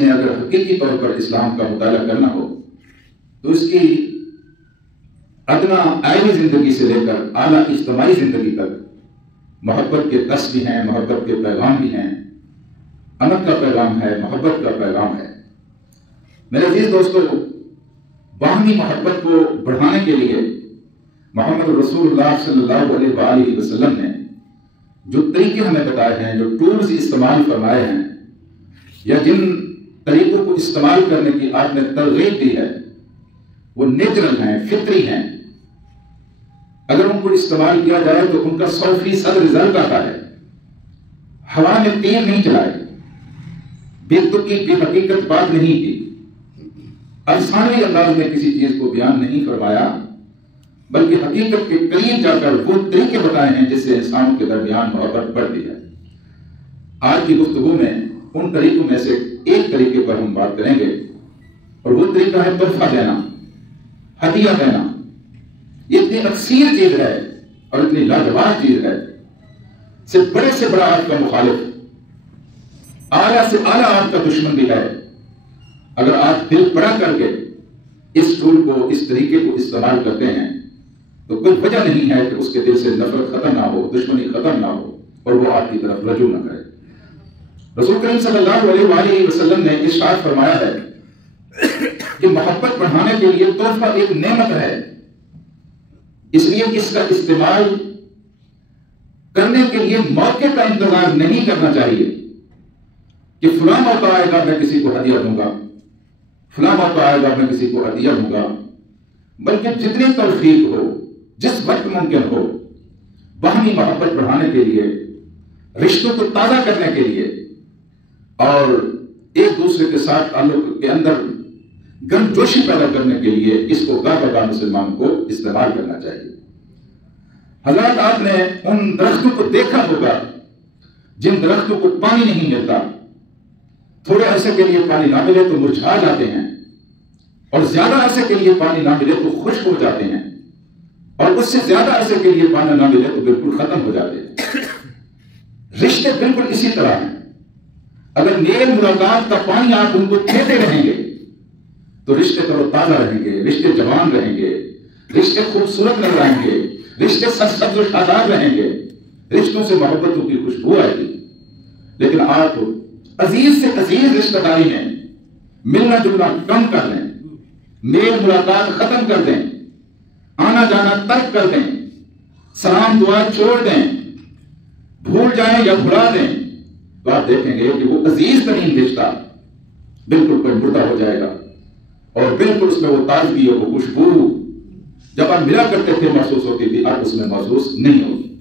نے اگر حقیقی طور پر اسلام کا مطالعہ کرنا ہو تو اس کی ادنا آئینی زندگی سے لے کر اعلیٰ اجتماعی زندگی تک محبت کے درس بھی ہیں، محبت کے پیغام بھی ہیں، امن کا پیغام ہے، محبت کا پیغام ہے۔ میرے عزیز دوستو، باہمی محبت کو بڑھانے کے لیے محمد رسول اللہ صلی اللہ علیہ وآلہ وسلم نے جو طریقے ہمیں بتائے ہیں، جو ٹولز استعمال فرمائے ہیں، یا جن طریقوں کو استعمال کرنے کی آپ نے ترغیب دی ہے، وہ نیچرل ہیں، فطری ہیں۔ اگر ان کو استعمال کیا جائے تو ان کا 100% رزلٹ آتا ہے۔ ہوا میں تیر نہیں چلائے، بے تکی بے حقیقت بات نہیں کی، افسانوی انداز میں کسی چیز کو بیان نہیں فرمایا، بلکہ حقیقت کے قریب جا کر وہ طریقے بتائے ہیں جس سے انسانوں کے درمیان محبت بڑھتی ہے۔ آج کی گفتگو میں ان طریقوں میں سے ایک طریقے پر ہم بات کریں گے، اور وہ طریقہ ہے تحفہ دینا، ہدیہ دینا۔ یہ اتنی اکثیر چیز ہے اور اتنی لاجواب چیز ہے، سے بڑا آپ کا مخالف، اعلیٰ سے اعلیٰ آپ کا دشمن بھی ہے۔ اگر آپ دل بڑا کر کے اس ٹول کو، اس طریقے کو استعمال کرتے ہیں تو کوئی وجہ نہیں ہے کہ اس کے دل سے نفرت ختم نہ ہو، دشمنی ختم نہ ہو اور وہ آپ کی طرف رجوع نہ کرے۔ رسول کریم صلی اللہ علیہ وآلہ وسلم نے ارشاد فرمایا ہے کہ محبت بڑھانے کے لیے تحفہ ایک نعمت ہے، اس لیے اس کا استعمال کرنے کے لیے موقع کا انتظار نہیں کرنا چاہیے کہ فلاں موقع آئے گا میں کسی کو ہدیہ دوں گا، فلاں موقع آئے گا میں کسی کو ہدیہ دوں گا، بلکہ جتنی توفیق ہو، جس وقت ممکن ہو، باہمی محبت بڑھانے کے لیے، رشتوں کو تازہ کرنے کے لیے اور ایک دوسرے کے ساتھ تعلق کے اندر گرم جوشی پیدا کرنے کے لیے اس کو گاہ بگاہ مسلمان کو استعمال کرنا چاہیے۔ حضرات، آپ نے ان درختوں کو دیکھا ہوگا جن درختوں کو پانی نہیں ملتا، تھوڑے عرصے کے لیے پانی نہ ملے تو مرجھا جاتے ہیں، اور زیادہ عرصے کے لیے پانی نہ ملے تو خشک ہو جاتے ہیں، اور اس سے زیادہ عرصے کے لیے پانی نہ ملے تو بالکل ختم ہو جاتے ہیں۔ رشتے بالکل اسی طرح ہیں۔ اگر نیک ملاقات کا پانی آپ ان کو دیتے رہیں گے تو رشتے تر و تازہ رہیں گے، رشتے جوان رہیں گے، رشتے خوبصورت نظر آئیں گے، رشتے سبز و شاداب رہیں گے، رشتوں سے محبتوں کی خوشبو آئے گی۔ لیکن آپ عزیز سے عزیز رشتہ داری میں ملنا جلنا کم کر دیں، نیک ملاقات ختم کر دیں، آنا جانا ترک کر دیں، سلام دعا چھوڑ دیں، بھول جائیں یا بھلا دیں، تو آپ دیکھیں گے کہ وہ عزیز ترین رشتہ بالکل کوئی مردہ ہو جائے گا، اور بالکل اس میں وہ تازگی اور وہ خوشبو جب آپ ملا کرتے تھے محسوس ہوتی تھی، اب اس میں محسوس نہیں ہوگی۔